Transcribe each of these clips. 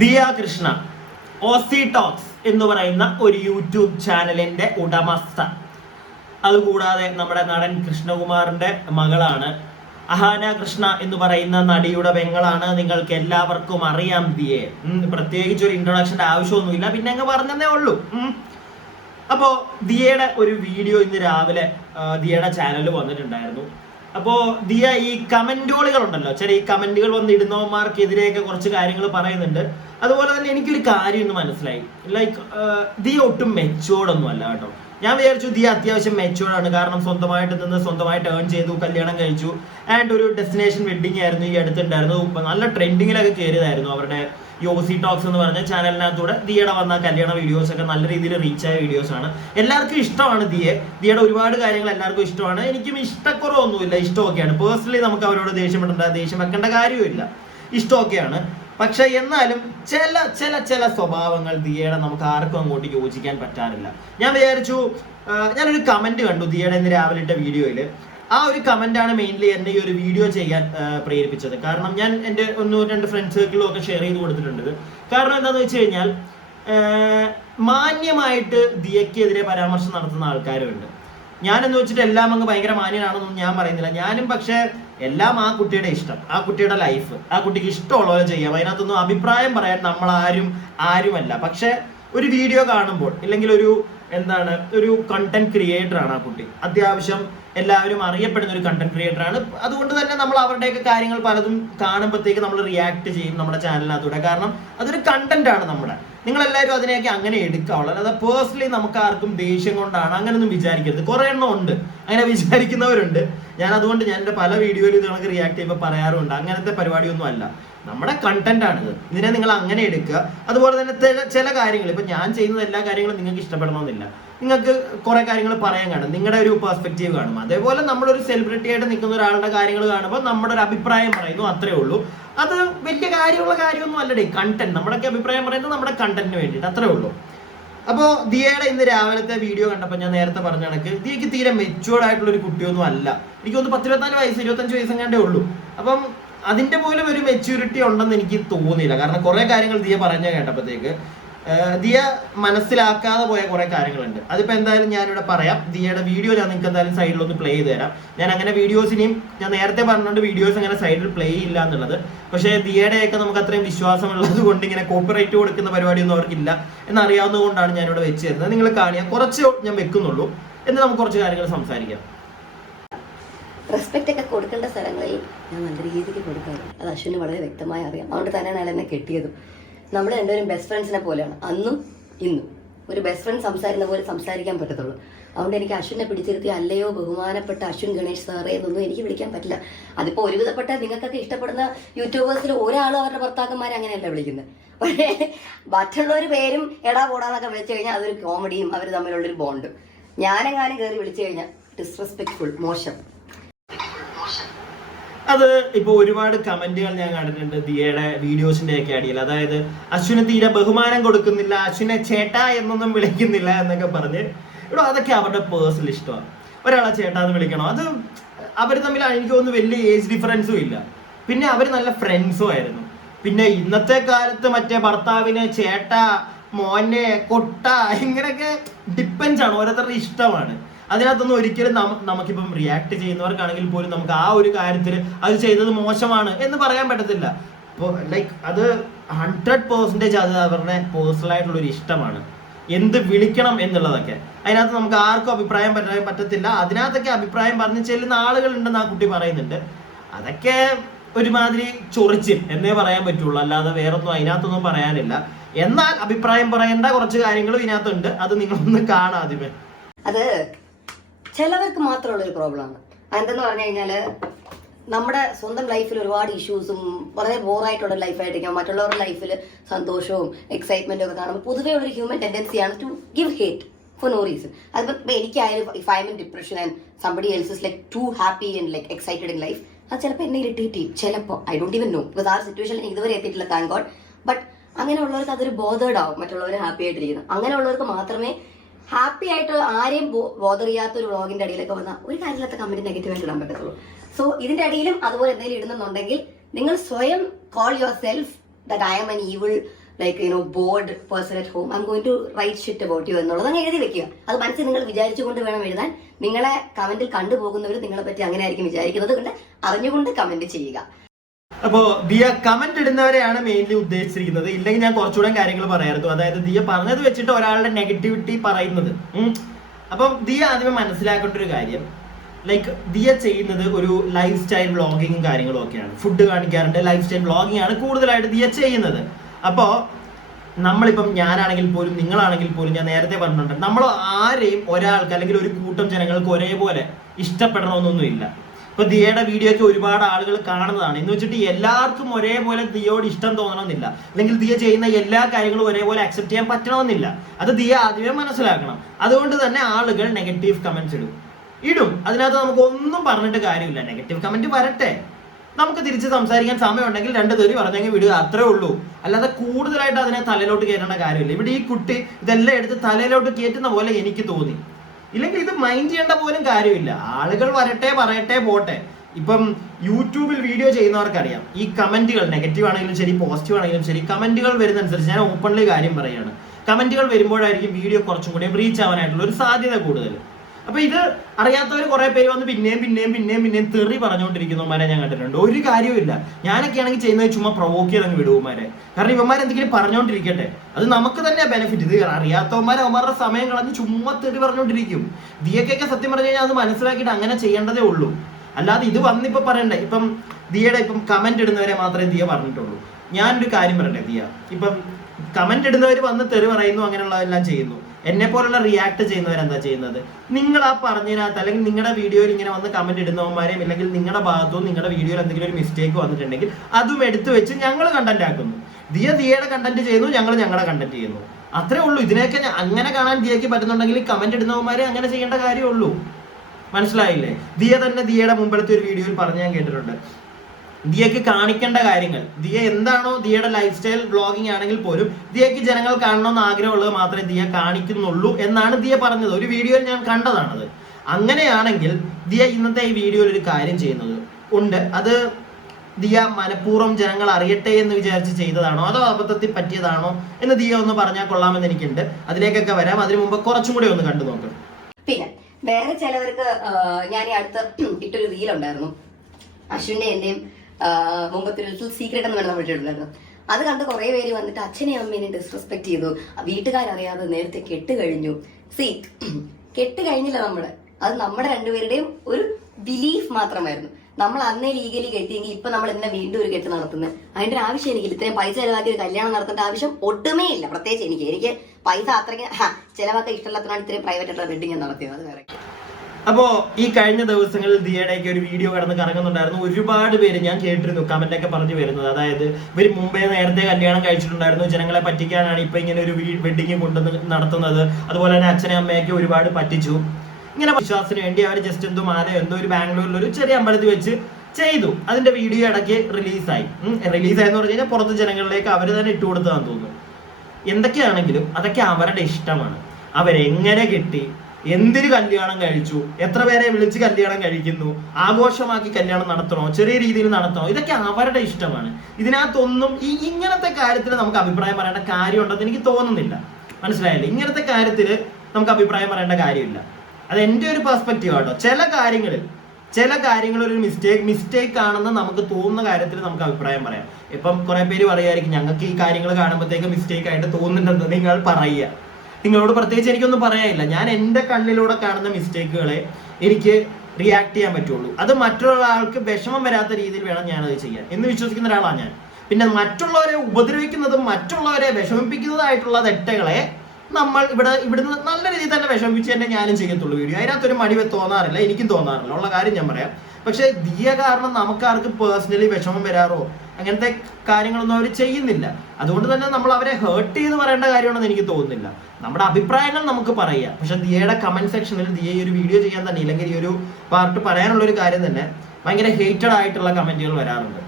Diya Krishna Aussie talks എന്ന് പറയുന്ന ഒരു യൂട്യൂബ് ചാനലിന്റെ ഉടമസ്ഥ. അതുകൂടാതെ നമ്മുടെ നടൻ കൃഷ്ണകുമാറിന്റെ മകളാണ്. അഹാന കൃഷ്ണ എന്ന് പറയുന്ന നടിയുടെ പെങ്ങളാണ്. നിങ്ങൾക്ക് എല്ലാവർക്കും അറിയാം ദിയെ. പ്രത്യേകിച്ച് ഒരു ഇൻട്രൊഡക്ഷന്റെ ആവശ്യമൊന്നുമില്ല, പിന്നെ അങ്ങ് പറഞ്ഞതേ ഉള്ളൂ. അപ്പോ ദിയയുടെ ഒരു വീഡിയോ ഇന്ന് രാവിലെ ദിയയുടെ ചാനലിൽ വന്നിട്ടുണ്ടായിരുന്നു. അപ്പോ ദിയ ഈ കമന്റുകൾ ഉണ്ടല്ലോ, ചില ഈ കമന്റുകൾ വന്ന് ഇടുന്നവന്മാർക്കെതിരെയൊക്കെ കുറച്ച് കാര്യങ്ങൾ പറയുന്നുണ്ട്. അതുപോലെ തന്നെ എനിക്കൊരു കാര്യം ഇന്ന് മനസ്സിലായി, ലൈക്ക് ദിയ ഒട്ടും മെച്ചോർഡ് ഒന്നും അല്ല കേട്ടോ. ഞാൻ വിചാരിച്ചു ദിയ അത്യാവശ്യം മെച്ചോർഡ് ആണ്, കാരണം സ്വന്തമായിട്ട് നിന്ന് സ്വന്തമായിട്ട് ഏൺ ചെയ്തു, കല്യാണം കഴിച്ചു, ആൻഡ് ഒരു ഡെസ്റ്റിനേഷൻ വെഡിങ് ആയിരുന്നു ഈ അടുത്തുണ്ടായിരുന്നു. നല്ല ട്രെൻഡിങ്ങിലൊക്കെ കയറിയതായിരുന്നു അവരുടെ യോസി ടോക്സ് എന്ന് പറഞ്ഞ ചാനലിനകത്തൂടെ ദിയയുടെ വന്ന കല്യാണ വീഡിയോസ് ഒക്കെ നല്ല രീതിയിൽ റീച്ച് ആയ വീഡിയോസ് ആണ്. എല്ലാവർക്കും ഇഷ്ടമാണ് ദിയയുടെ ഒരുപാട് കാര്യങ്ങൾ എല്ലാവർക്കും ഇഷ്ടമാണ്. എനിക്കും ഇഷ്ടക്കുറവൊന്നുമില്ല, ഇഷ്ടമൊക്കെയാണ്. പേഴ്സണലി നമുക്ക് അവരോട് ദേഷ്യം വെക്കേണ്ട കാര്യമില്ല, ഇഷ്ടമൊക്കെയാണ്. പക്ഷെ എന്നാലും ചില ചില ചില സ്വഭാവങ്ങൾ ദിയയുടെ നമുക്ക് ആർക്കും അങ്ങോട്ട് യോജിക്കാൻ പറ്റാറില്ല. ഞാൻ വിചാരിച്ചു, ഞാനൊരു കമന്റ് കണ്ടു ദിയയുടെ ഇന്ന് രാവിലെ ഇട്ട വീഡിയോയില്. ആ ഒരു കമന്റാണ് മെയിൻലി എന്നെ ഈ ഒരു വീഡിയോ ചെയ്യാൻ പ്രേരിപ്പിച്ചത്. കാരണം ഞാൻ എൻ്റെ 1-2 ഫ്രണ്ട് സർക്കിളും ഒക്കെ ഷെയർ ചെയ്ത് കൊടുത്തിട്ടുണ്ട്. കാരണം എന്താന്ന് വെച്ച് കഴിഞ്ഞാൽ മാന്യമായിട്ട് ദിയക്കെതിരെ പരാമർശം നടത്തുന്ന ആൾക്കാരുണ്ട്. ഞാനെന്ന് വെച്ചിട്ട് എല്ലാം അങ്ങ് ഭയങ്കര മാന്യനാണെന്നൊന്നും ഞാൻ പറയുന്നില്ല. ഞാനും പക്ഷെ എല്ലാം ആ കുട്ടിയുടെ ഇഷ്ടം, ആ കുട്ടിയുടെ ലൈഫ്, ആ കുട്ടിക്ക് ഇഷ്ടമുള്ളത് ചെയ്യാം. അതിനകത്തൊന്നും അഭിപ്രായം പറയാൻ നമ്മൾ ആരുമല്ല. പക്ഷെ ഒരു വീഡിയോ കാണുമ്പോൾ, ഇല്ലെങ്കിൽ ഒരു കണ്ടന്റ് ക്രിയേറ്റർ ആണ് ആ കുട്ടി. അത്യാവശ്യം എല്ലാവരും അറിയപ്പെടുന്ന ഒരു കണ്ടന്റ് ക്രിയേറ്റർ ആണ്. അതുകൊണ്ട് തന്നെ നമ്മൾ അവരുടെയൊക്കെ കാര്യങ്ങൾ പലതും കാണുമ്പോഴത്തേക്ക് നമ്മൾ റിയാക്ട് ചെയ്യും നമ്മുടെ ചാനലിനകത്തൂടെ. കാരണം അതൊരു കണ്ടന്റ് ആണ് നമ്മുടെ. നിങ്ങളെല്ലാവരും അതിനെയൊക്കെ അങ്ങനെ എടുക്കാവുള്ളൂ, അല്ലാതെ പേഴ്സണലി നമുക്ക് ആർക്കും ദേഷ്യം കൊണ്ടാണ് അങ്ങനെയൊന്നും വിചാരിക്കരുത്. കുറെ എണ്ണം ഉണ്ട് അങ്ങനെ വിചാരിക്കുന്നവരുണ്ട്. ഞാൻ എൻ്റെ പല വീഡിയോയിലും നിങ്ങൾക്ക് റിയാക്ട് ചെയ്യുമ്പോൾ പറയാറുണ്ട്, അങ്ങനത്തെ പരിപാടിയൊന്നും അല്ല, നമ്മുടെ കണ്ടന്റ് ആണിത്. ഇതിനെ നിങ്ങൾ അങ്ങനെ എടുക്കുക. അതുപോലെ തന്നെ ചില കാര്യങ്ങൾ, ഇപ്പൊ ഞാൻ ചെയ്യുന്ന എല്ലാ കാര്യങ്ങളും നിങ്ങൾക്ക് ഇഷ്ടപ്പെടണമെന്നില്ല. നിങ്ങൾക്ക് കുറെ കാര്യങ്ങൾ പറയാൻ കാണും, നിങ്ങളുടെ ഒരു പെർസ്പെക്റ്റീവ് കാണും. അതേപോലെ നമ്മളൊരു സെലിബ്രിറ്റി ആയിട്ട് നിൽക്കുന്ന ഒരാളുടെ കാര്യങ്ങൾ കാണുമ്പോൾ നമ്മുടെ ഒരു അഭിപ്രായം പറയുന്നു, അത്രേ ഉള്ളൂ. അത് വലിയ കാര്യമുള്ള കാര്യമൊന്നും അല്ലടേ. കണ്ടന്റ്, നമ്മുടെയൊക്കെ അഭിപ്രായം പറയുന്നത് നമ്മുടെ കണ്ടന്റിന് വേണ്ടിയിട്ട്, അത്രേ ഉള്ളൂ. അപ്പോൾ ദിയയുടെ ഇന്ന് രാവിലത്തെ വീഡിയോ കണ്ടപ്പോൾ ഞാൻ നേരത്തെ പറഞ്ഞ കണക്ക് ദിയക്ക് തീരെ മെച്ചുവേർഡ് ആയിട്ടുള്ള ഒരു കുട്ടിയൊന്നും അല്ല. എനിക്ക് തോന്നുന്നു 10-24 വയസ്സ്, 25 വയസ്സെങ്ങാണ്ടേ ഉള്ളൂ. അപ്പം അതിന്റെ പോലും ഒരു മെച്യൂരിറ്റി ഉണ്ടെന്ന് എനിക്ക് തോന്നിയില്ല. കാരണം കുറെ കാര്യങ്ങൾ ദിയ പറഞ്ഞ കേട്ടപ്പോഴത്തേക്ക് ദിയ മനസ്സിലാക്കാതെ പോയ കുറെ കാര്യങ്ങളുണ്ട്. അതിപ്പോ എന്തായാലും ഞാനിവിടെ പറയാം. ദിയയുടെ വീഡിയോ ഞാൻ നിങ്ങൾക്ക് എന്തായാലും സൈഡിലൊന്ന് പ്ലേ ചെയ്ത് തരാം. ഞാൻ അങ്ങനെ വീഡിയോസിനെയും ഞാൻ നേരത്തെ പറഞ്ഞുകൊണ്ട് വീഡിയോസ് അങ്ങനെ സൈഡിൽ പ്ലേ ഇല്ല എന്നുള്ളത്. പക്ഷേ ദിയയുടെയൊക്കെ നമുക്ക് അത്രയും വിശ്വാസമുള്ളത് കൊണ്ട് ഇങ്ങനെ കോപ്പിറൈറ്റ് കൊടുക്കുന്ന പരിപാടിയൊന്നും അവർക്കില്ല എന്നറിയാവുന്നത് കൊണ്ടാണ് ഞാനിവിടെ വെച്ച് തരുന്നത്. നിങ്ങൾ കാണുക, കുറച്ച് ഞാൻ വെക്കുന്നുള്ളൂ, എന്ന് നമുക്ക് കുറച്ച് കാര്യങ്ങൾ സംസാരിക്കാം. റെസ്പെക്റ്റ് ഒക്കെ കൊടുക്കേണ്ട സ്ഥലങ്ങളിൽ ഞാൻ നല്ല രീതിക്ക് കൊടുക്കാറുണ്ട്. അത് അശ്വിന് വളരെ വ്യക്തമായി അറിയാം. അതുകൊണ്ട് തന്നെയാണ് അയാൾ എന്നെ കെട്ടിയതും. നമ്മൾ രണ്ടുപേരും ബെസ്റ്റ് ഫ്രണ്ട്സിനെ പോലെയാണ്, അന്നും ഇന്നും. ഒരു ബെസ്റ്റ് ഫ്രണ്ട് സംസാരിക്കുന്ന പോലെ സംസാരിക്കാൻ പറ്റത്തുള്ളൂ. അതുകൊണ്ട് എനിക്ക് അശ്വിനെ പിടിച്ചിരുത്തി അല്ലയോ ബഹുമാനപ്പെട്ട അശ്വിൻ ഗണേഷ് സാറേ എന്നൊന്നും എനിക്ക് വിളിക്കാൻ പറ്റില്ല. അതിപ്പോൾ ഒരുവിധപ്പെട്ട നിങ്ങൾക്കൊക്കെ ഇഷ്ടപ്പെടുന്ന യൂട്യൂബേഴ്സിൽ ഒരാളും അവരുടെ ഭർത്താക്കന്മാരെ അങ്ങനെയല്ല വിളിക്കുന്നത്. പക്ഷേ മറ്റുള്ളൊരു പേരും എടാ പോടാന്നൊക്കെ വിളിച്ചു കഴിഞ്ഞാൽ അതൊരു കോമഡിയും അവർ തമ്മിലുള്ളൊരു ബോണ്ടും. ഞാനെങ്ങാനും കയറി വിളിച്ചു കഴിഞ്ഞാൽ ഡിസ്റെസ്പെക്ട്ഫുൾ, മോശം. അത് ഇപ്പൊ ഒരുപാട് കമന്റുകൾ ഞാൻ കണ്ടിട്ടുണ്ട് ദിയയുടെ വീഡിയോസിന്റെ ഒക്കെ അടിയിൽ. അതായത് അശ്വിന് തീരെ ബഹുമാനം കൊടുക്കുന്നില്ല, അശ്വിനെ ചേട്ടാ എന്നൊന്നും വിളിക്കുന്നില്ല എന്നൊക്കെ പറഞ്ഞ്. ഇവിടെ അതൊക്കെ അവരുടെ പേഴ്സണൽ ഇഷ്ടമാണ്. ഒരാളെ ചേട്ടാന്ന് വിളിക്കണോ? അത് അവർ തമ്മിൽ എനിക്ക് തോന്നുന്നു വലിയ ഏജ് ഡിഫറൻസും ഇല്ല. പിന്നെ അവർ നല്ല ഫ്രണ്ട്സും ആയിരുന്നു. പിന്നെ ഇന്നത്തെ കാലത്ത് മറ്റേ ഭർത്താവിനെ ചേട്ടാ, മോനെ, കൊട്ട, ഇങ്ങനെയൊക്കെ ഡിപ്പെൻസ് ആണ്, ഓരോരുത്തരുടെ ഇഷ്ടമാണ്. അതിനകത്തൊന്നും ഒരിക്കലും നമുക്കിപ്പം റിയാക്ട് ചെയ്യുന്നവർക്കാണെങ്കിൽ പോലും നമുക്ക് ആ ഒരു കാര്യത്തിൽ അത് ചെയ്തത് മോശമാണ് എന്ന് പറയാൻ പറ്റത്തില്ല. ഇപ്പോൾ ലൈക്ക് അത് 100% അത് അവരുടെ പേഴ്സണൽ ആയിട്ടുള്ള ഒരു ഇഷ്ടമാണ്, എന്ത് വിളിക്കണം എന്നുള്ളതൊക്കെ. അതിനകത്ത് നമുക്ക് ആർക്കും അഭിപ്രായം പറയാൻ പറ്റത്തില്ല. അതിനകത്തൊക്കെ അഭിപ്രായം പറഞ്ഞു ചെല്ലുന്ന ആളുകളുണ്ടെന്ന് ആ കുട്ടി പറയുന്നുണ്ട്. അതൊക്കെ ഒരുമാതിരി ചൊറിച്ചിൽ എന്നേ പറയാൻ പറ്റുള്ളൂ, അല്ലാതെ വേറൊന്നും അതിനകത്തൊന്നും പറയാനില്ല. എന്നാൽ അഭിപ്രായം പറയേണ്ട കുറച്ച് കാര്യങ്ങളും ഇതിനകത്തുണ്ട്. അത് നിങ്ങളൊന്ന് കാണാതിമേ. അത് ചിലവർക്ക് മാത്രമുള്ള ഒരു പ്രോബ്ലമാണ്. അതെന്തെന്ന് പറഞ്ഞു കഴിഞ്ഞാൽ നമ്മുടെ സ്വന്തം ലൈഫിൽ ഒരുപാട് ഇഷ്യൂസും വളരെ ബോറായിട്ടുള്ള ലൈഫായിട്ടിരിക്കാം. മറ്റുള്ളവരുടെ ലൈഫിൽ സന്തോഷവും എക്സൈറ്റ്മെന്റും ഒക്കെ കാണുമ്പോൾ പൊതുവേ ഉള്ളൊരു ഹ്യൂമൻ ടെൻഡൻസിയാണ് to give hate for no reason. അതിപ്പോൾ എനിക്കായാലും if I am in depression and somebody else is like to happy and like excited in life, അത് ചിലപ്പോൾ എന്നെ ഇറിറ്റേറ്റ് ചെയ്യും. ചിലപ്പോൾ I don't even know, because ആ സിറ്റുവേഷനിൽ എനിക്ക് ഇതുവരെ എത്തിയിട്ടില്ല, താങ്ക് ഗോഡ്. ബട്ട് അങ്ങനെയുള്ളവർക്ക് അതൊരു ബോധേഡ് ആവും, മറ്റുള്ളവർ ഹാപ്പി ആയിട്ടിരിക്കുന്നത്. അങ്ങനെയുള്ളവർക്ക് മാത്രമേ ഹാപ്പി ആയിട്ട് ആരെയും ബോധർ ചെയ്യാത്ത ഒരു വ്ളോഗിന്റെ അടിയിലൊക്കെ വന്നാൽ ഒരു കാര്യമില്ലാത്ത കമന്റ് നെഗറ്റീവായിട്ട് ഇടാൻ പറ്റത്തുള്ളൂ. സോ ഇതിന്റെ അടിയിലും അതുപോലെ എന്തെങ്കിലും ഇടുന്നുണ്ടെങ്കിൽ നിങ്ങൾ സ്വയം call yourself that I am an evil like bored person at home, I am going to write shit about you എന്നുള്ളത് അങ്ങ് എഴുതി വെക്കുക. അത് മനസ്സിൽ നിങ്ങൾ വിചാരിച്ചുകൊണ്ട് വേണം എഴുതാൻ. നിങ്ങളെ കമന്റിൽ കണ്ടുപോകുന്നവർ നിങ്ങളെ പറ്റി അങ്ങനെ ആയിരിക്കും വിചാരിക്കുന്നത് കൊണ്ട് അറിഞ്ഞുകൊണ്ട് കമന്റ് ചെയ്യുക. അപ്പോ ദിയ കമന്റ് ഇടുന്നവരെയാണ് മെയിൻലി ഉദ്ദേശിച്ചിരിക്കുന്നത്. ഇല്ലെങ്കിൽ ഞാൻ കുറച്ചുകൂടെ കാര്യങ്ങൾ പറയായിരുന്നു. അതായത് ദിയ പറഞ്ഞത് വെച്ചിട്ട് ഒരാളുടെ നെഗറ്റിവിറ്റി പറയുന്നത്. അപ്പം ദിയ ആദ്യമേ മനസ്സിലാക്കേണ്ട ഒരു കാര്യം, ലൈക്ക് ദിയ ചെയ്യുന്നത് ഒരു ലൈഫ് സ്റ്റൈൽ വ്ളോഗിങ്ങും കാര്യങ്ങളും ഒക്കെയാണ്. ഫുഡ് കാണിക്കാറുണ്ട്, ലൈഫ് സ്റ്റൈൽ വ്ളോഗിങ് ആണ് കൂടുതലായിട്ട് ദിയ ചെയ്യുന്നത്. അപ്പോൾ നമ്മളിപ്പം ഞാനാണെങ്കിൽ പോലും നിങ്ങളാണെങ്കിൽ പോലും ഞാൻ നേരത്തെ പറഞ്ഞിട്ടുണ്ട്, നമ്മൾ ആരെയും ഒരാൾക്ക് അല്ലെങ്കിൽ ഒരു കൂട്ടം ജനങ്ങൾക്ക് ഒരേപോലെ ഇഷ്ടപ്പെടണമെന്നൊന്നുമില്ല. ഇപ്പൊ ദിയയുടെ വീഡിയോ ഒക്കെ ഒരുപാട് ആളുകൾ കാണുന്നതാണ്. എന്ന് വെച്ചിട്ട് എല്ലാവർക്കും ഒരേപോലെ ദിയയോട് ഇഷ്ടം തോന്നണമെന്നില്ല, അല്ലെങ്കിൽ ദിയ ചെയ്യുന്ന എല്ലാ കാര്യങ്ങളും ഒരേപോലെ അക്സെപ്റ്റ് ചെയ്യാൻ പറ്റണമെന്നില്ല. അത് ദിയ ആദ്യമേ മനസ്സിലാക്കണം. അതുകൊണ്ട് തന്നെ ആളുകൾ നെഗറ്റീവ് കമന്റ്സ് ഇടും. അതിനകത്ത് നമുക്ക് ഒന്നും പറഞ്ഞിട്ട് കാര്യമില്ല. നെഗറ്റീവ് കമന്റ് വരട്ടെ, നമുക്ക് തിരിച്ച് സംസാരിക്കാൻ സമയമുണ്ടെങ്കിൽ 2 തെറി പറഞ്ഞെങ്കിൽ വിടുക, അത്രേ ഉള്ളൂ. അല്ലാതെ കൂടുതലായിട്ട് അതിനെ തലയിലോട്ട് കയറ്റേണ്ട കാര്യമില്ല. ഇവിടെ ഈ കുട്ടി ഇതെല്ലാം എടുത്ത് തലയിലോട്ട് കയറ്റുന്ന പോലെ എനിക്ക് തോന്നി. ഇല്ലെങ്കിൽ ഇത് മൈൻഡ് ചെയ്യേണ്ട പോലും കാര്യമില്ല. ആളുകൾ വരട്ടെ, പറയട്ടെ, പോട്ടെ. ഇപ്പം യൂട്യൂബിൽ വീഡിയോ ചെയ്യുന്നവർക്കറിയാം, ഈ കമന്റുകൾ നെഗറ്റീവ് ആണെങ്കിലും ശരി പോസിറ്റീവ് ആണെങ്കിലും ശരി, കമന്റുകൾ വരുന്നതനുസരിച്ച് ഞാൻ ഓപ്പൺലി കാര്യം പറയുകയാണ്, കമന്റുകൾ വരുമ്പോഴായിരിക്കും വീഡിയോ കുറച്ചും കൂടി റീച്ച് ആവാനായിട്ടുള്ള ഒരു സാധ്യത കൂടുതൽ. അപ്പൊ ഇത് അറിയാത്തവർ കുറെ പേര് വന്ന് പിന്നെയും തെറി പറഞ്ഞുകൊണ്ടിരിക്കുന്നവന്മാരെ ഞാൻ കണ്ടിട്ടുണ്ട്. ഒരു കാര്യമില്ല. ഞാനൊക്കെ ആണെങ്കിൽ ചെയ്യുന്നത് ചുമ്മാ പ്രൊവോക്ക് ചെയ്തങ്ങ് വിടുവന്മാരെ. കാരണം ഇവന്മാർ എന്തെങ്കിലും പറഞ്ഞുകൊണ്ടിരിക്കട്ടെ, അത് നമുക്ക് തന്നെ ബെനിഫിറ്റ്. ഇത് അറിയാത്തവന്മാർ അവന്മാരുടെ സമയം കളഞ്ഞ് ചുമ്മാ തെറി പറഞ്ഞുകൊണ്ടിരിക്കും. ദിയക്കൊക്കെ സത്യം പറഞ്ഞു കഴിഞ്ഞാൽ അത് മനസ്സിലാക്കിയിട്ട് അങ്ങനെ ചെയ്യേണ്ടതേ ഉള്ളൂ. അല്ലാതെ ഇത് വന്നിപ്പോ പറയണ്ടേ. ഇപ്പം ദിയയുടെ കമന്റ് ഇടുന്നവരെ മാത്രമേ ദിയ പറഞ്ഞിട്ടുള്ളൂ. ഞാനൊരു കാര്യം പറയട്ടെ, ദിയ ഇപ്പം കമന്റ് ഇടുന്നവർ വന്ന് തെറി പറയുന്നു, അങ്ങനെയുള്ളതെല്ലാം ചെയ്യുന്നു. എന്നെ പോലുള്ള റിയാക്ട് ചെയ്യുന്നവരെന്താ ചെയ്യുന്നത്? നിങ്ങൾ ആ പറഞ്ഞതിനകത്ത് അല്ലെങ്കിൽ നിങ്ങളുടെ വീഡിയോയിൽ ഇങ്ങനെ വന്ന് കമന്റ് ഇടുന്നവന്മാരെയും അല്ലെങ്കിൽ നിങ്ങളുടെ ഭാഗത്തും നിങ്ങളുടെ വീഡിയോയിൽ എന്തെങ്കിലും ഒരു മിസ്റ്റേക്ക് വന്നിട്ടുണ്ടെങ്കിൽ അതും എടുത്തു വെച്ച് ഞങ്ങൾ കണ്ടന്റ് ആക്കുന്നു. ദിയയുടെ കണ്ടന്റ് ചെയ്യുന്നു, ഞങ്ങൾ ഞങ്ങളുടെ കണ്ടന്റ് ചെയ്യുന്നു. അത്രേ ഉള്ളൂ. ഇതിനെയൊക്കെ അങ്ങനെ കാണാൻ ദിയക്ക് പറ്റുന്നുണ്ടെങ്കിൽ കമന്റ് ഇടുന്നവന്മാരെ അങ്ങനെ ചെയ്യേണ്ട കാര്യമുള്ളൂ. മനസ്സിലായില്ലേ? ദിയ തന്നെ ദിയയുടെ മുമ്പത്തെ ഒരു വീഡിയോയിൽ പറഞ്ഞ് ഞാൻ കേട്ടിട്ടുണ്ട്, ദിയക്ക് കാണിക്കേണ്ട കാര്യങ്ങൾ, ദിയ എന്താണോ ദിയയുടെ ലൈഫ് സ്റ്റൈൽ വ്ളോഗിങ് ആണെങ്കിൽ പോലും ദിയക്ക് ജനങ്ങൾ കാണണമെന്ന് ആഗ്രഹമുള്ളത് മാത്രമേ ദിയ കാണിക്കുന്നുള്ളൂ എന്നാണ് ദിയ പറഞ്ഞത്. ഒരു വീഡിയോയിൽ ഞാൻ കണ്ടതാണത്. അങ്ങനെയാണെങ്കിൽ ദിയ ഇന്നത്തെ ഈ വീഡിയോയിൽ ഒരു കാര്യം ചെയ്യുന്നത് ഉണ്ട്. അത് ദിയ മനഃപൂർവ്വം ജനങ്ങൾ അറിയട്ടെ എന്ന് വിചാരിച്ച് ചെയ്തതാണോ അതോ അബദ്ധത്തിൽ പറ്റിയതാണോ എന്ന് ദിയ ഒന്ന് പറഞ്ഞാൽ കൊള്ളാമെന്ന് എനിക്കുണ്ട്. അതിലേക്കൊക്കെ വരാം. അതിനു മുമ്പ് കുറച്ചും കൂടി ഒന്ന് കണ്ടു നോക്കാം. പിന്നെ വേറെ ചിലവർക്ക് ഞാൻ ഈ അടുത്ത് ഇട്ടൊരു റീൽ ഉണ്ടായിരുന്നു, അശ്വിന്റെ എന്റെയും മുമ്പത്തെ ലിറ്റിൽ സീക്രട്ട് എന്ന് നമ്മൾ ഇട്ടിട്ടുണ്ടായിരുന്നു. അത് കണ്ട് കുറെ പേര് വന്നിട്ട് അച്ഛനെയും അമ്മേനെ ഡിസ്റെസ്പെക്ട് ചെയ്തു, വീട്ടുകാരറിയാതെ നേരത്തെ കെട്ട് കഴിഞ്ഞു. കെട്ട് കഴിഞ്ഞില്ല നമ്മള്, അത് നമ്മുടെ രണ്ടുപേരുടെയും ഒരു ബിലീഫ് മാത്രമായിരുന്നു. നമ്മൾ അന്നേ ലീഗലി കെട്ടിയെങ്കിൽ ഇപ്പൊ നമ്മൾ എന്തിനാ വീണ്ടും ഒരു കെട്ട് നടത്തുന്നത്? അതിന്റെ ഒരു ആവശ്യം എനിക്കില്ല. ഇത്രയും പൈസ ചെലവാക്കി ഒരു കല്യാണം നടത്തേണ്ട ആവശ്യം ഒട്ടുമേ ഇല്ല. പ്രത്യേകിച്ച് എനിക്ക് പൈസ അത്രയ്ക്ക് ചെലവാക്കാൻ ഇഷ്ടമില്ലാത്തതാണ് ഇത്രയും പ്രൈവറ്റ് ആയിട്ടുള്ള വെഡിങ് ഞാൻ നടത്തിയത്. അത് വേറെ. അപ്പോ ഈ കഴിഞ്ഞ ദിവസങ്ങളിൽ ദിയയുടെയൊക്കെ ഒരു വീഡിയോ കടന്ന് കറങ്ങുന്നുണ്ടായിരുന്നു. ഒരുപാട് പേര് ഞാൻ കേട്ടിരുന്നു കമന്റൊക്കെ പറഞ്ഞു വരുന്നത്. അതായത് ഇവർ മുമ്പേ നേരത്തെ കല്യാണം കഴിച്ചിട്ടുണ്ടായിരുന്നു, ജനങ്ങളെ പറ്റിക്കാനാണ് ഇപ്പൊ ഇങ്ങനെ ഒരു വെഡിങ് കൊണ്ടുവന്ന് നടത്തുന്നത്. അതുപോലെ തന്നെ അച്ഛനെ അമ്മയൊക്കെ ഒരുപാട് പറ്റിച്ചു. ഇങ്ങനെ വിശ്വാസത്തിന് വേണ്ടി അവർ ജസ്റ്റ് എന്തോ മാലയോ എന്തോ ഒരു ബാംഗ്ലൂരിൽ ഒരു ചെറിയ അമ്പലത്തിൽ വെച്ച് ചെയ്തു. അതിന്റെ വീഡിയോ ഇടയ്ക്ക് റിലീസായെന്ന് പറഞ്ഞു കഴിഞ്ഞാൽ പുറത്ത് ജനങ്ങളിലേക്ക് അവർ തന്നെ ഇട്ട് കൊടുത്തതാന്ന് തോന്നുന്നു. എന്തൊക്കെയാണെങ്കിലും അതൊക്കെ അവരുടെ ഇഷ്ടമാണ്. അവരെങ്ങനെ കെട്ടി, എന്തിനു കല്യാണം കഴിച്ചു, എത്ര പേരെ വിളിച്ച് കല്യാണം കഴിക്കുന്നു, ആഘോഷമാക്കി കല്യാണം നടത്തണോ, ചെറിയ രീതിയിൽ നടത്തണോ, ഇതൊക്കെ അവരുടെ ഇഷ്ടമാണ്. ഇതിനകത്തൊന്നും ഇങ്ങനത്തെ കാര്യത്തിൽ നമുക്ക് അഭിപ്രായം പറയേണ്ട കാര്യമുണ്ടെന്ന് എനിക്ക് തോന്നുന്നില്ല. മനസ്സിലായില്ലേ? ഇങ്ങനത്തെ കാര്യത്തിൽ നമുക്ക് അഭിപ്രായം പറയേണ്ട കാര്യമില്ല. അത് എൻ്റെ ഒരു പെർസ്പെക്റ്റീവ് ആട്ടോ. ചില കാര്യങ്ങൾ ഒരു മിസ്റ്റേക്ക് ആണെന്ന് നമുക്ക് തോന്നുന്ന കാര്യത്തിൽ നമുക്ക് അഭിപ്രായം പറയാം. ഇപ്പം കുറെ പേര് പറയുമായിരിക്കും ഞങ്ങൾക്ക് ഈ കാര്യങ്ങൾ കാണുമ്പോഴത്തേക്ക് മിസ്റ്റേക്ക് ആയിട്ട് തോന്നുന്നുണ്ടെന്ന് നിങ്ങൾ പറയുക. നിങ്ങളോട് പ്രത്യേകിച്ച് എനിക്കൊന്നും പറയാനില്ല. ഞാൻ എൻ്റെ കണ്ണിലൂടെ കാണുന്ന മിസ്റ്റേക്കുകളെ എനിക്ക് റിയാക്ട് ചെയ്യാൻ പറ്റുള്ളൂ. അത് മറ്റുള്ള ആൾക്ക് വിഷമം വരാത്ത രീതിയിൽ വേണം ഞാനത് ചെയ്യാൻ എന്ന് വിശ്വസിക്കുന്ന ഒരാളാണ് ഞാൻ. പിന്നെ മറ്റുള്ളവരെ ഉപദ്രവിക്കുന്നതും മറ്റുള്ളവരെ വിഷമിപ്പിക്കുന്നതായിട്ടുള്ള തെറ്റുകളെ നമ്മൾ ഇവിടുന്ന് നല്ല രീതിയിൽ തന്നെ വിഷമിപ്പിച്ച് തന്നെ ഞാനും ചെയ്യത്തുള്ളൂ വീഡിയോ. അതിനകത്തൊരു മടിവ് തോന്നാറില്ല, എനിക്കും തോന്നാറില്ല, ഉള്ള കാര്യം ഞാൻ പറയാം. പക്ഷെ ദിയ കാരണം നമുക്കാർക്കും പേഴ്സണലി വിഷമം വരാറോ അങ്ങനത്തെ കാര്യങ്ങളൊന്നും അവർ ചെയ്യുന്നില്ല. അതുകൊണ്ട് തന്നെ നമ്മൾ അവരെ ഹേർട്ട് ചെയ്ത് പറയേണ്ട കാര്യമാണെന്ന് എനിക്ക് തോന്നുന്നില്ല. നമ്മുടെ അഭിപ്രായങ്ങൾ നമുക്ക് പറയാം. പക്ഷെ ദിയയുടെ കമന്റ് സെക്ഷനിൽ ദിയ ഈ ഒരു വീഡിയോ ചെയ്യാൻ തന്നെ ഇല്ലെങ്കിൽ ഈ ഒരു പാർട്ട് പറയാനുള്ള ഒരു കാര്യം തന്നെ ഭയങ്കര ഹേറ്റഡ് ആയിട്ടുള്ള കമന്റുകൾ വരാറുണ്ട്.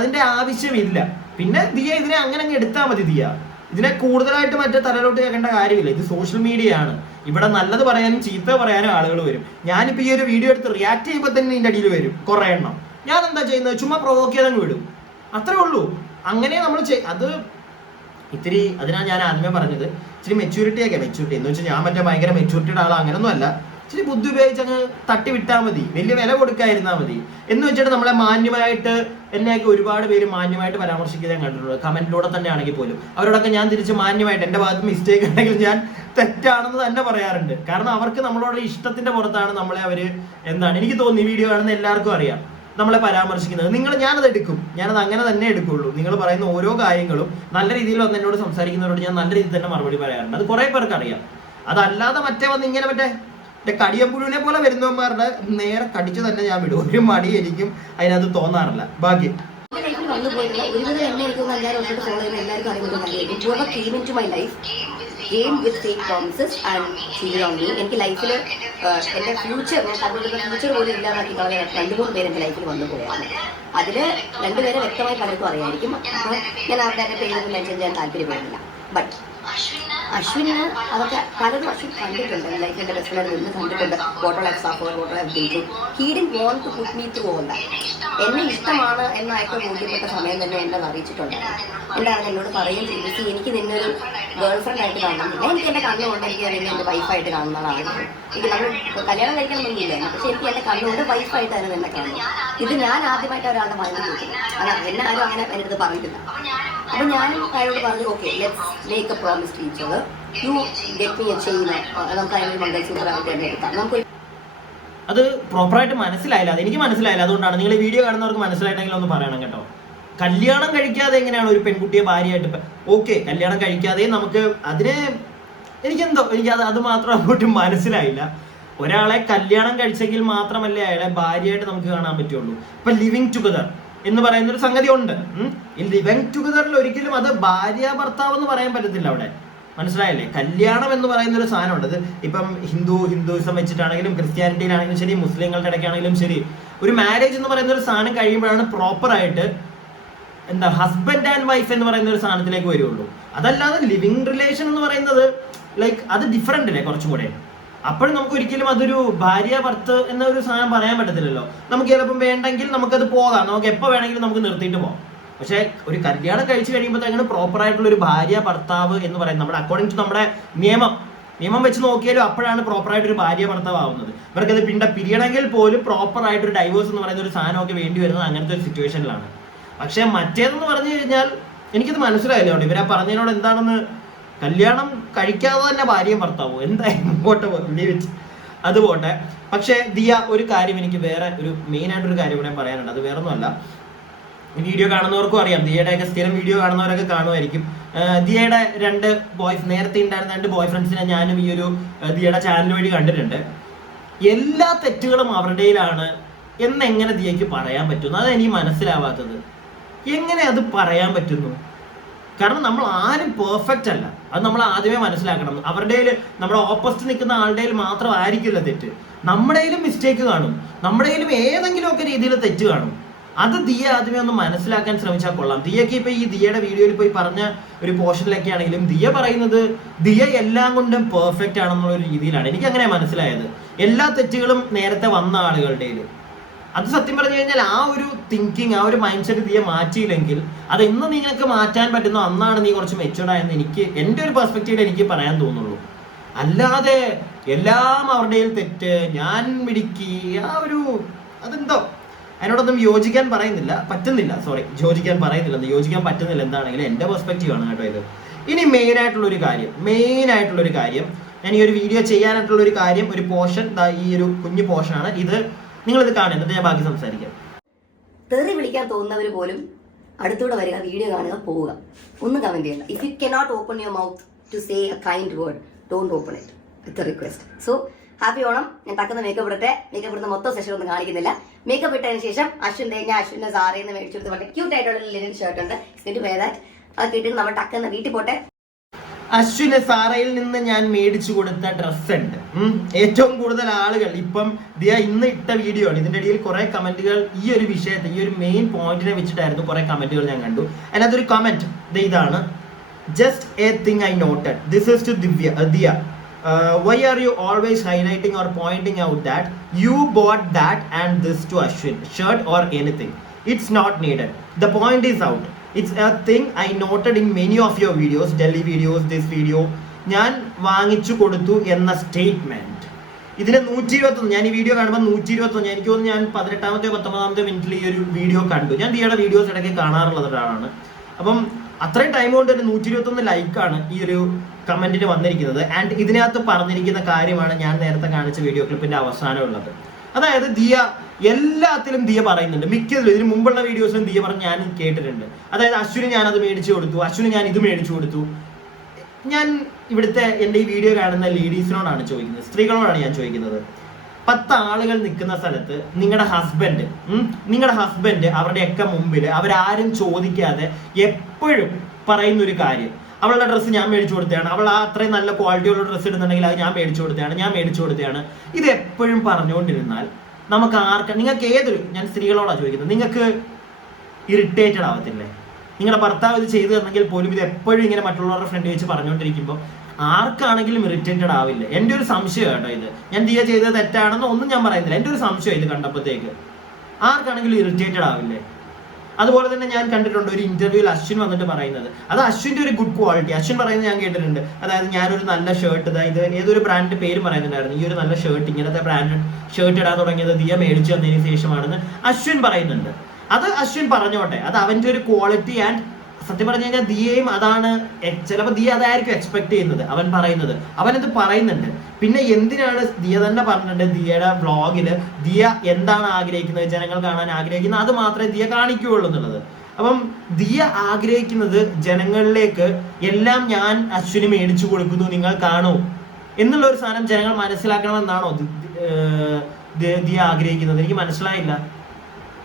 അതിന്റെ ആവശ്യമില്ല. പിന്നെ ദിയ ഇതിനെ അങ്ങനെ അങ്ങ് എടുത്താൽ മതി. ദിയ ഇതിനെ കൂടുതലായിട്ട് മറ്റേ തലയിലോട്ട് കേൾക്കേണ്ട കാര്യമില്ല. ഇത് സോഷ്യൽ മീഡിയ ആണ്. ഇവിടെ നല്ലത് പറയാനും ചീത്ത പറയാനും ആളുകൾ വരും. ഞാനിപ്പോൾ ഈ ഒരു വീഡിയോ എടുത്ത് റിയാക്ട് ചെയ്യുമ്പോൾ തന്നെ ഇതിൻ്റെ അടിയിൽ വരും കുറേ എണ്ണം. ഞാൻ എന്താ ചെയ്യുന്നത്? ചുമ്മാ പ്രൊവോക്ക് ചെയ്തങ്ങ് വിടും, അത്രേ ഉള്ളൂ. അങ്ങനെ നമ്മൾ അത് ഇത്തിരി അതിനാണ് ഞാൻ ആദ്യമേ പറഞ്ഞത്, ഇച്ചിരി മെച്യൂരിറ്റി എന്ന് വെച്ചാൽ ഞാൻ മറ്റേ ഭയങ്കര മെച്യൂരിറ്റിയുടെ ആളാ അങ്ങനൊന്നും അല്ല. ഇച്ചിരി ബുദ്ധി ഉപയോഗിച്ച് അങ്ങ് തട്ടി വിട്ടാൽ മതി, വലിയ വില കൊടുക്കാതിരുന്നാൽ മതി എന്ന് വെച്ചിട്ട് നമ്മളെ മാന്യമായിട്ട് എന്നെയൊക്കെ ഒരുപാട് പേര് മാന്യമായിട്ട് പരാമർശിക്കാൻ കണ്ടിട്ടുണ്ട്, കമന്റിലൂടെ തന്നെ ആണെങ്കിൽ പോലും. അവരോടൊക്കെ ഞാൻ തിരിച്ച് മാന്യമായിട്ട് എൻ്റെ ഭാഗത്ത് മിസ്റ്റേക്ക് ഉണ്ടെങ്കിൽ ഞാൻ തെറ്റാണെന്ന് തന്നെ പറയാറുണ്ട്. കാരണം അവർക്ക് നമ്മളോട് ഇഷ്ടത്തിന്റെ പുറത്താണ് നമ്മളെ അവര് എനിക്ക് തോന്നി വീഡിയോ കാണുന്ന എല്ലാവർക്കും അറിയാം നമ്മളെ പരാമർശിക്കുന്നത്. ഞാനത് എടുക്കും, ഞാനത് അങ്ങനെ തന്നെ എടുക്കുള്ളൂ. നിങ്ങൾ പറയുന്ന ഓരോ കാര്യങ്ങളും നല്ല രീതിയിൽ വന്ന് എന്നോട് സംസാരിക്കുന്നവരോട് ഞാൻ നല്ല രീതിയിൽ തന്നെ മറുപടി പറയാറുണ്ട്. അത് കുറെ പേർക്ക് അറിയാം. അതല്ലാതെ മറ്റേ വന്ന് ഇങ്ങനെ മറ്റേ കടിയമ്പുഴുവിനെ പോലെ വരുന്നവന്മാരുടെ നേരെ കടിച്ചു തന്നെ ഞാൻ വിടും. ഒരു മടി എനിക്കും അതിനകത്ത് തോന്നാറില്ല. ഭാഗ്യം ഒരുവിധം എന്നെ എനിക്ക് 5-6 വർഷമായിട്ട് ഫോളോ ചെയ്യുന്ന എല്ലാവർക്കും അറിയുന്ന കാര്യമായിരിക്കും. whoever came into my life came with fake promises and cheated on me. എനിക്ക് ലൈഫിൽ എൻ്റെ ഫ്യൂച്ചർ പോലും ഇല്ലാതാക്കി കളഞ്ഞ 2-3 പേര് എൻ്റെ ലൈഫിൽ വന്നു പോയാണ്. അതിൽ 2 പേരെ വ്യക്തമായി പലർക്കും അറിയായിരിക്കും. അപ്പോൾ ഞാൻ അവരുടെ പേരൊന്നും മെൻഷൻ ചെയ്യാൻ താല്പര്യപ്പെടുന്നില്ല. ബട്ട് അശ്വിന് അതൊക്കെ പലതും അശ്വിൻ കണ്ടിട്ടുണ്ട്. ലൈഫ് എൻ്റെ ബെസ്റ്റ് ഫ്രണ്ട് നിന്ന് കണ്ടിട്ടുണ്ട്. ഫോട്ടോ ലൈഫ് സഫർ, ഫോട്ടോ ലൈഫ് ഡീറ്റു. He didn't want to put me through all that. എന്നെ ഇഷ്ടമാണ് എന്നായിട്ട് ബോധ്യപ്പെട്ട സമയം തന്നെ എന്നെ അറിയിച്ചിട്ടുണ്ടായിരുന്നു. എന്താണ് എന്നോട് പറയുകയും ചെയ്തു, എനിക്ക് നിന്നെ ഒരു ഗേൾ ഫ്രണ്ട് ആയിട്ട് കാണുന്നില്ല, എനിക്ക് എൻ്റെ കണ്ണുകൊണ്ട് എനിക്ക് നിന്നെ എൻ്റെ വൈഫായിട്ട് കാണുന്നതാണ്. എനിക്ക് നമ്മൾ കല്യാണം കഴിക്കണമെന്നില്ല, പക്ഷെ എനിക്ക് എൻ്റെ കണ്ണുകൊണ്ട് വൈഫായിട്ട് തന്നെ നിന്നെ കാണുന്നു. ഇത് ഞാൻ ആദ്യമായിട്ട് ഒരാളുടെ മൈൻഡ് ചോദിക്കുന്നു. അല്ല, എന്നെ ആരും അങ്ങനെ എൻ്റെ അടുത്ത് പറഞ്ഞിട്ടില്ല. അപ്പോൾ ഞാൻ അയാളോട് പറഞ്ഞു, okay let's make a promise to each other. You get me a chain, നമുക്ക് അതിനൊരു മംഗൾസൂത്രമായിട്ട് തന്നെ എടുക്കാം. നമുക്ക് അത് പ്രോപ്പറായിട്ട് മനസ്സിലായില്ല, അതെനിക്ക് മനസ്സിലായില്ല. അതുകൊണ്ടാണ് നിങ്ങൾ ഈ വീഡിയോ കാണുന്നവർക്ക് മനസ്സിലായിട്ടെങ്കിലും ഒന്ന് പറയണം കേട്ടോ. കല്യാണം കഴിക്കാതെ എങ്ങനെയാണ് ഒരു പെൺകുട്ടിയെ ഭാര്യയായിട്ട്? ഓക്കെ, കല്യാണം കഴിക്കാതെ നമുക്ക് അതിനെ അത് മാത്രം അങ്ങോട്ട് മനസ്സിലായില്ല. ഒരാളെ കല്യാണം കഴിച്ചെങ്കിൽ മാത്രമല്ലേ അയാളെ ഭാര്യയായിട്ട് നമുക്ക് കാണാൻ പറ്റുള്ളൂ. ഇപ്പൊ ലിവിങ് ടുഗദർ എന്ന് പറയുന്ന ഒരു സംഗതി ഉണ്ട്. ഈ ലിവിങ് ടുഗദറിൽ ഒരിക്കലും അത് ഭാര്യ ഭർത്താവ് എന്ന് പറയാൻ പറ്റത്തില്ല. അവിടെ മനസ്സിലായില്ലേ? കല്യാണം എന്ന് പറയുന്ന ഒരു സാധനമുണ്ട്. അത് ഇപ്പം ഹിന്ദുയിസം വെച്ചിട്ടാണെങ്കിലും ക്രിസ്ത്യാനിറ്റിയിലാണെങ്കിലും ശരി, മുസ്ലിങ്ങളുടെ ഇടയ്ക്കാണെങ്കിലും ശരി, ഒരു മാരേജ് എന്ന് പറയുന്ന ഒരു സാധനം കഴിയുമ്പോഴാണ് പ്രോപ്പറായിട്ട് ഹസ്ബൻഡ് ആൻഡ് വൈഫ് എന്ന് പറയുന്ന ഒരു സാധനത്തിലേക്ക് വരുള്ളൂ. അതല്ലാതെ ലിവിങ് റിലേഷൻ എന്ന് പറയുന്നത് അത് ഡിഫറെന്റ് അല്ലേ കുറച്ചും കൂടെ. അപ്പോഴും നമുക്ക് ഒരിക്കലും അതൊരു ഭാര്യ ഭർത്ത് എന്നൊരു സാധനം പറയാൻ പറ്റത്തില്ലല്ലോ. നമുക്ക് ചിലപ്പം വേണ്ടെങ്കിൽ നമുക്കത് പോകാം, നമുക്ക് എപ്പോൾ വേണമെങ്കിലും നമുക്ക് നിർത്തിയിട്ട് പോകാം. പക്ഷെ ഒരു കല്യാണം കഴിച്ചു കഴിയുമ്പോഴത്തേക്കാണ് പ്രോപ്പർ ആയിട്ടുള്ള ഒരു ഭാര്യ ഭർത്താവ് എന്ന് പറയുന്നത്. നമ്മുടെ അക്കോർഡിംഗ് ടു നമ്മുടെ നിയമം വെച്ച് നോക്കിയാലും അപ്പോഴാണ് പ്രോപ്പറായിട്ട് ഒരു ഭാര്യ ഭർത്താവ് ആവുന്നത്. ഇവർക്കത് പിരിയണമെങ്കിൽ പോലും പ്രോപ്പർ ആയിട്ട് ഒരു ഡൈവേഴ്സ് എന്ന് പറയുന്ന ഒരു സാധനമൊക്കെ വേണ്ടി വരുന്നത് അങ്ങനത്തെ ഒരു സിറ്റുവേഷനിലാണ്. പക്ഷെ മറ്റേതെന്ന് പറഞ്ഞു കഴിഞ്ഞാൽ എനിക്കത് മനസ്സിലായില്ല. ഇവരാ പറഞ്ഞതിനോട് എന്താണെന്ന്, കല്യാണം കഴിക്കാതെ തന്നെ ഭാര്യയും ഭർത്താവും എന്തായാലും അത് പോട്ടെ. പക്ഷെ ദിയ, ഒരു കാര്യം എനിക്ക് വേറെ ഒരു മെയിൻ ആയിട്ടൊരു കാര്യം കൂടെ പറയാനുണ്ട്. അത് വേറൊന്നുമല്ല, വീഡിയോ കാണുന്നവർക്കും അറിയാം, ദിയയുടെയൊക്കെ സ്ഥിരം വീഡിയോ കാണുന്നവരൊക്കെ കാണുമായിരിക്കും. ദിയയുടെ നേരത്തെ ഉണ്ടായിരുന്ന 2 ബോയ് ഫ്രണ്ട്സിനെ ഞാനും ഈ ഒരു ദിയയുടെ ചാനൽ വഴി കണ്ടിട്ടുണ്ട്. എല്ലാ തെറ്റുകളും അവരുടെയിലാണ് എന്നെങ്ങനെ ദിയയ്ക്ക് പറയാൻ പറ്റുന്നു? അതെനിക്ക് മനസ്സിലാവാത്തത്. എങ്ങനെ അത് പറയാൻ പറ്റുന്നു? കാരണം നമ്മൾ ആരും പെർഫെക്റ്റ് അല്ല, അത് നമ്മൾ ആദ്യമേ മനസ്സിലാക്കണം. അവരുടെ നമ്മുടെ ഓപ്പോസിറ്റ് നിൽക്കുന്ന ആളുടെ മാത്രമായിരിക്കില്ല തെറ്റ്, നമ്മുടെയിലും മിസ്റ്റേക്ക് കാണും, നമ്മുടെയിലും ഏതെങ്കിലുമൊക്കെ രീതിയിൽ തെറ്റ് കാണും. അത് ദിയ ആദ്യമേ ഒന്ന് മനസ്സിലാക്കാൻ ശ്രമിച്ചാൽ കൊള്ളാം. ദിയക്ക് ഇപ്പൊ ഈ ദിയയുടെ വീഡിയോയിൽ പോയി പറഞ്ഞ ഒരു പോർഷനിലൊക്കെ ആണെങ്കിലും ദിയ പറയുന്നത് ദിയ എല്ലാം കൊണ്ടും പെർഫെക്റ്റ് ആണെന്നുള്ള ഒരു രീതിയിലാണ് എനിക്ക് അങ്ങനെ മനസ്സിലായത്. എല്ലാ തെറ്റുകളും നേരത്തെ വന്ന ആളുകളുടെ അത് സത്യം പറഞ്ഞു കഴിഞ്ഞാൽ ആ ഒരു തിങ്കിങ്, ആ ഒരു മൈൻഡ് സെറ്റ് ദിയ മാറ്റിയില്ലെങ്കിൽ അത് എന്ന് നിങ്ങൾക്ക് മാറ്റാൻ പറ്റുന്നോ അന്നാണ് നീ കുറച്ച് മെച്ചുവർഡായെന്ന് എനിക്ക് എൻ്റെ ഒരു പെർസ്പെക്റ്റീവിൽ എനിക്ക് പറയാൻ തോന്നുള്ളൂ. അല്ലാതെ എല്ലാം അവരുടെ തെറ്റ്, ഞാൻ മിടുക്കി, അതെന്തോ അതിനോടൊന്നും യോജിക്കാൻ പറ്റുന്നില്ല. യോജിക്കാൻ പറ്റുന്നില്ല. എന്താണെങ്കിലും എൻ്റെ പെർസ്പെക്റ്റീവ് ആണ് കേട്ടോ ഇത്. ഇനി മെയിൻ ആയിട്ടുള്ള ഒരു കാര്യം ഞാൻ ഈ ഒരു വീഡിയോ ചെയ്യാനായിട്ടുള്ള ഒരു കാര്യം, ഒരു പോർഷൻ, ഈ ഒരു കുഞ്ഞു പോർഷനാണ് ഇത്. നിങ്ങളിത് കാണുന്നത് ഞാൻ ബാക്കി സംസാരിക്കാം. തെറി വിളിക്കാൻ തോന്നുന്നവർ പോലും അടുത്തൂടെ വരിക, വീഡിയോ കാണുക, പോവുക, ഒന്നും കമന്റ് ചെയ്യണ്ട. If you cannot open your mouth to say a kind word, don't open it. It's a request. So happy Onam. ഞാൻ തക്കുന്ന മേക്കപ്പ് ഇടുന്ന മൊത്തം സെഷൻ ഒന്നും കാണിക്കുന്നില്ല. മേക്കപ്പ് ഇട്ടതിന് ശേഷം അശ്വിന്റെ സാറിന്ന് മേടിച്ചെടുത്ത് വളരെ ക്യൂട്ട് ആയിട്ടുള്ള ലിനൻ ഷർട്ട് ഉണ്ട്. അത് കിട്ടിയിട്ട് നമ്മൾ ടക്കുന്ന വീട്ടിൽ പോട്ടെ. അശ്വിന് സാറയിൽ നിന്ന് ഞാൻ മേടിച്ചു കൊടുത്ത ഡ്രസ്സ് ഉണ്ട്. ഏറ്റവും കൂടുതൽ ആളുകൾ ഇപ്പം ദിയ ഇന്ന് ഇട്ട വീഡിയോ ആണ്. ഇതിന്റെ ഇടയിൽ കുറെ കമന്റുകൾ ഈ ഒരു വിഷയത്തെ, ഈ ഒരു മെയിൻ പോയിന്റിനെ വെച്ചിട്ടായിരുന്നു കുറെ കമന്റുകൾ ഞാൻ കണ്ടു. അതിനകത്തൊരു കമന്റ് ഇതാണ്: just a thing I noted, this is to Diya. Why are you always highlighting or pointing out that you bought that and this to Ashwin shirt or anything? It's not needed. The point is out. It's A thing I noted in many of your videos, Delhi videos, this video. ഞാൻ വാങ്ങിച്ചു കൊടുത്തു എന്ന statement. ഇതിന് 121, ഞാൻ ഈ video കാണുമ്പോൾ 121, എനിക്ക് തോന്നുന്നു ഞാൻ 18ാമത്തെ 19ാമത്തെ മിനിറ്റിൽ ഈ ഒരു വീഡിയോ കണ്ടു. ഞാൻ ദിയയുടെ വീഡിയോസ് ഇടയ്ക്ക് കാണാറുള്ളത് ഒരാളാണ്. അപ്പം അത്രയും ടൈം കൊണ്ട് ഒരു 121 ലൈക്കാണ് ഈ ഒരു കമന്റിന് വന്നിരിക്കുന്നത്. ആൻഡ് ഇതിനകത്ത് പറഞ്ഞിരിക്കുന്ന കാര്യമാണ് ഞാൻ നേരത്തെ കാണിച്ച വീഡിയോ ക്ലിപ്പിന്റെ അവസാനമുള്ളത്. അതായത് ദിയ എല്ലാത്തിലും ദിയ പറയുന്നുണ്ട്, മിക്കതിലും ഇതിന് മുമ്പുള്ള വീഡിയോസിലും ദിയ പറഞ്ഞ് ഞാൻ കേട്ടിട്ടുണ്ട്. അതായത് അശ്വിന് ഞാനത് മേടിച്ചു കൊടുത്തു, അശ്വിന് ഞാൻ ഇത് മേടിച്ചു കൊടുത്തു. ഞാൻ ഇവിടുത്തെ എൻ്റെ ഈ വീഡിയോ കാണുന്ന ലേഡീസിനോടാണ് ചോദിക്കുന്നത്, സ്ത്രീകളോടാണ് ഞാൻ ചോദിക്കുന്നത്. 10 ആളുകൾ നിൽക്കുന്ന സ്ഥലത്ത് നിങ്ങളുടെ ഹസ്ബൻഡ് അവരുടെയൊക്കെ മുമ്പിൽ അവരാരും ചോദിക്കാതെ എപ്പോഴും പറയുന്ന ഒരു കാര്യം, അവളുടെ ഡ്രസ്സ് ഞാൻ മേടിച്ചു കൊടുത്തതാണ്, അവൾ ആ അത്രയും നല്ല ക്വാളിറ്റിയുള്ള ഡ്രസ്സ് ഇടുന്നുണ്ടെങ്കിൽ അത് ഞാൻ മേടിച്ചു കൊടുത്തതാണ്. ഇത് എപ്പോഴും പറഞ്ഞുകൊണ്ടിരുന്നാൽ നമുക്ക് നിങ്ങൾക്ക് ഞാൻ സ്ത്രീകളോടാണ് ചോദിക്കുന്നത്, നിങ്ങൾക്ക് ഇറിറ്റേറ്റഡ് ആവത്തില്ലേ? നിങ്ങളുടെ ഭർത്താവ് ഇത് ചെയ്തു തന്നെങ്കിൽ പോലും ഇത് എപ്പോഴും ഇങ്ങനെ മറ്റുള്ളവരുടെ ഫ്രണ്ട് വെച്ച് പറഞ്ഞുകൊണ്ടിരിക്കുമ്പോൾ ആർക്കാണെങ്കിലും ഇറിറ്റേറ്റഡ് ആവില്ല? എൻ്റെ ഒരു സംശയം കേട്ടോ ഇത്. ഞാൻ ദിയ ചെയ്തത് തെറ്റാണെന്ന് ഒന്നും ഞാൻ പറയുന്നില്ല, എൻ്റെ ഒരു സംശയം ഇത് കണ്ടപ്പോഴത്തേക്ക്. ആർക്കാണെങ്കിലും ഇറിറ്റേറ്റഡ് ആവില്ലേ? അതുപോലെ തന്നെ ഞാൻ കണ്ടിട്ടുണ്ട് ഒരു ഇന്റർവ്യൂവിൽ അശ്വിൻ വന്നിട്ട് പറയുന്നത്, അത് അശ്വിന്റെ ഒരു ഗുഡ് ക്വാളിറ്റി. അശ്വിൻ പറയുന്നത് ഞാൻ കേട്ടിട്ടുണ്ട്. അതായത് ഞാനൊരു നല്ല ഷർട്ട്, ഇത് ഏതൊരു ബ്രാൻഡിന്റെ പേര് പറയുന്നുണ്ടായിരുന്നു, ഈ ഒരു നല്ല ഷർട്ട്, ഇങ്ങനത്തെ ബ്രാൻഡഡ് ഷർട്ട് ഇടാൻ തുടങ്ങിയത് ദിയ മേടിച്ചു വന്നതിന് ശേഷമാണെന്ന് അശ്വിൻ പറയുന്നുണ്ട്. അത് അശ്വിൻ പറഞ്ഞോട്ടെ, അത് അവന്റെ ഒരു ക്വാളിറ്റി. ആൻഡ് സത്യം പറഞ്ഞു കഴിഞ്ഞാൽ ദിയയും അതാണ്, ചിലപ്പോൾ ദിയ അതായിരിക്കും എക്സ്പെക്ട് ചെയ്യുന്നത്. അവനത് പറയുന്നുണ്ട്. പിന്നെ എന്തിനാണ് ദിയ തന്നെ പറഞ്ഞിട്ടുണ്ട്, ദിയയുടെ വ്ളോഗില് ദിയ എന്താണ് ആഗ്രഹിക്കുന്നത്, ജനങ്ങൾ കാണാൻ ആഗ്രഹിക്കുന്നത് അത് മാത്രമേ ദിയ കാണിക്കുകയുള്ളൂ എന്നുള്ളത്. അപ്പം ദിയ ആഗ്രഹിക്കുന്നത് ജനങ്ങളിലേക്ക് എല്ലാം ഞാൻ അശ്വിന് മേടിച്ചു കൊടുക്കുന്നു, നിങ്ങൾ കാണൂ എന്നുള്ള ഒരു സാധനം ജനങ്ങൾ മനസ്സിലാക്കണമെന്നാണോ ദിയ ആഗ്രഹിക്കുന്നത്? എനിക്ക് മനസ്സിലായില്ല.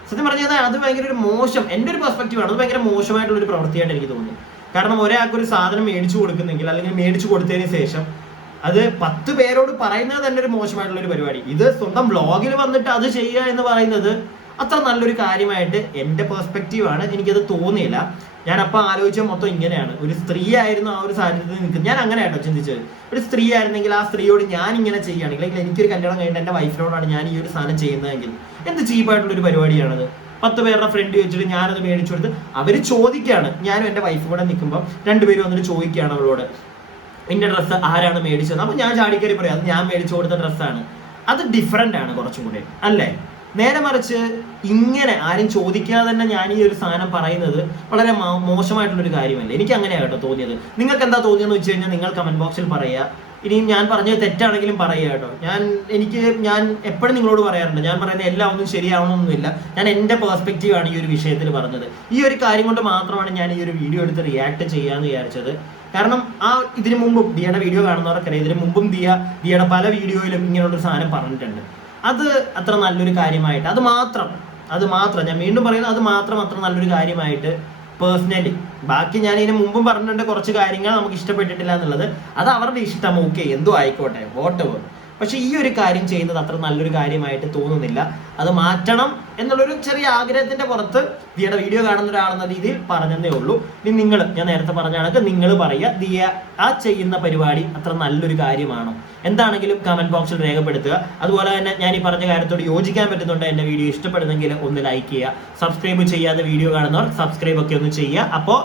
സത്യം പറഞ്ഞാൽ അത് ഭയങ്കര ഒരു മോശം, എൻ്റെ ഒരു പെർസ്പെക്റ്റീവാണ്, അത് ഭയങ്കര മോശമായിട്ടുള്ള ഒരു പ്രവൃത്തിയായിട്ട് എനിക്ക് തോന്നി. കാരണം ഒരാൾക്കൊരു സാധനം മേടിച്ചു കൊടുക്കുന്നെങ്കിൽ, അല്ലെങ്കിൽ മേടിച്ചു കൊടുത്തതിന് ശേഷം അത് 10 പേരോട് പറയുന്നത് തന്നെ ഒരു മോശമായിട്ടുള്ള ഒരു പരിപാടി. ഇത് സ്വന്തം വ്ളോഗിൽ വന്നിട്ട് അത് ചെയ്യുക എന്ന് പറയുന്നത് അത്ര നല്ലൊരു കാര്യമായിട്ട് എൻ്റെ പെർസ്പെക്റ്റീവാണ്, എനിക്കത് തോന്നിയില്ല. ഞാൻ അപ്പം ആലോചിച്ച മൊത്തം ഇങ്ങനെയാണ്, ഒരു സ്ത്രീ ആയിരുന്നു ആ ഒരു സാന്നിധ്യത്തിൽ നിൽക്കുന്നത്. ഞാൻ അങ്ങനെ ആയിട്ടോ ചിന്തിച്ചത്, ഒരു സ്ത്രീ ആയിരുന്നെങ്കിൽ ആ സ്ത്രീയോട് ഞാൻ ഇങ്ങനെ ചെയ്യുകയാണെങ്കിൽ, അല്ലെങ്കിൽ എനിക്കൊരു കല്യാണം കഴിഞ്ഞിട്ട് എൻ്റെ വൈഫിനോടാണ് ഞാൻ ഈ ഒരു സാധനം ചെയ്യുന്നതെങ്കിൽ എന്ത് ചീപ്പായിട്ടുള്ളൊരു പരിപാടിയാണത്? 10 പേരുടെ ഫ്രണ്ട് വെച്ചിട്ട് ഞാനത് മേടിച്ചു കൊടുത്ത് അവര് ചോദിക്കുകയാണ്, ഞാനും എൻ്റെ വൈഫും കൂടെ നിൽക്കുമ്പോൾ 2 പേര് വന്നിട്ട് ചോദിക്കുകയാണ് അവളോട്, ഇന്ന ഡ്രസ്സ് ആരാണ് മേടിച്ചത്? അപ്പൊ ഞാൻ ചാടിക്കറി പറയാം അത് ഞാൻ മേടിച്ചു കൊടുത്ത ഡ്രസ്സാണ്. അത് ഡിഫറെന്റ് ആണ് കുറച്ചും കൂടെ, അല്ലേ? നേരെ മറിച്ച് ഇങ്ങനെ ആരും ചോദിക്കാതെ തന്നെ ഞാൻ ഈ ഒരു സാധനം പറയുന്നത് വളരെ മോശമായിട്ടുള്ളൊരു കാര്യമല്ല. എനിക്ക് അങ്ങനെയാണ് കേട്ടോ തോന്നിയത്. നിങ്ങൾക്ക് എന്താ തോന്നിയെന്ന് വെച്ച് കഴിഞ്ഞാൽ നിങ്ങൾ കമന്റ് ബോക്സിൽ പറയുക. ഇനിയും ഞാൻ പറഞ്ഞത് തെറ്റാണെങ്കിലും പറയുക കേട്ടോ. ഞാൻ എപ്പോഴും നിങ്ങളോട് പറയാറുണ്ട്, ഞാൻ പറയുന്ന എല്ലാം ഒന്നും ശരിയാവണമെന്നൊന്നുമില്ല. ഞാൻ എൻ്റെ പെർസ്പെക്റ്റീവാണ് ഈ ഒരു വിഷയത്തിൽ പറഞ്ഞത്. ഈ ഒരു കാര്യം കൊണ്ട് മാത്രമാണ് ഞാൻ ഈ ഒരു വീഡിയോ എടുത്ത് റിയാക്ട് ചെയ്യാന്ന് വിചാരിച്ചത്. കാരണം ഇതിനു മുമ്പും ദിയയുടെ വീഡിയോ കാണുന്നവർക്കറിയാം, ഇതിനു മുമ്പും ദിയയുടെ പല വീഡിയോയിലും ഇങ്ങനെയുള്ളൊരു സാധനം പറഞ്ഞിട്ടുണ്ട്. അത് അത്ര നല്ലൊരു കാര്യമായിട്ട്, അത് മാത്രം ഞാൻ വീണ്ടും പറയുന്നത്, അത് മാത്രം അത്ര നല്ലൊരു കാര്യമായിട്ട് പേഴ്സണലി. ബാക്കി ഞാൻ ഇതിന് മുമ്പും പറഞ്ഞിട്ടുണ്ട് കുറച്ച് കാര്യങ്ങൾ നമുക്ക് ഇഷ്ടപ്പെട്ടിട്ടില്ല എന്നുള്ളത്, അത് അവരുടെ ഇഷ്ടം, ഓക്കെ, എന്തോ ആയിക്കോട്ടെ, വോട്ടെവർ. പക്ഷെ ഈ ഒരു കാര്യം ചെയ്യുന്നത് അത്ര നല്ലൊരു കാര്യമായിട്ട് തോന്നുന്നില്ല. അത് മാറ്റണം എന്നുള്ളൊരു ചെറിയ ആഗ്രഹത്തിന്റെ പുറത്ത് ദിയയുടെ വീഡിയോ കാണുന്ന ഒരാളെന്ന രീതിയിൽ പറഞ്ഞതേ ഉള്ളൂ. ഇനി ഞാൻ നേരത്തെ പറഞ്ഞ കണക്ക് നിങ്ങൾ പറയുക, ദിയ ആ ചെയ്യുന്ന പരിപാടി അത്ര നല്ലൊരു കാര്യമാണോ? എന്താണെങ്കിലും കമന്റ് ബോക്സിൽ രേഖപ്പെടുത്തുക. അതുപോലെ തന്നെ ഞാൻ ഈ പറഞ്ഞ കാര്യത്തോട് യോജിക്കാൻ പറ്റുന്നുണ്ട്, എൻ്റെ വീഡിയോ ഇഷ്ടപ്പെടുന്നെങ്കിൽ ഒന്ന് ലൈക്ക് ചെയ്യുക. സബ്സ്ക്രൈബ് ചെയ്യാതെ വീഡിയോ കാണുന്നവർ സബ്സ്ക്രൈബ് ഒക്കെ ഒന്ന് ചെയ്യുക. അപ്പോൾ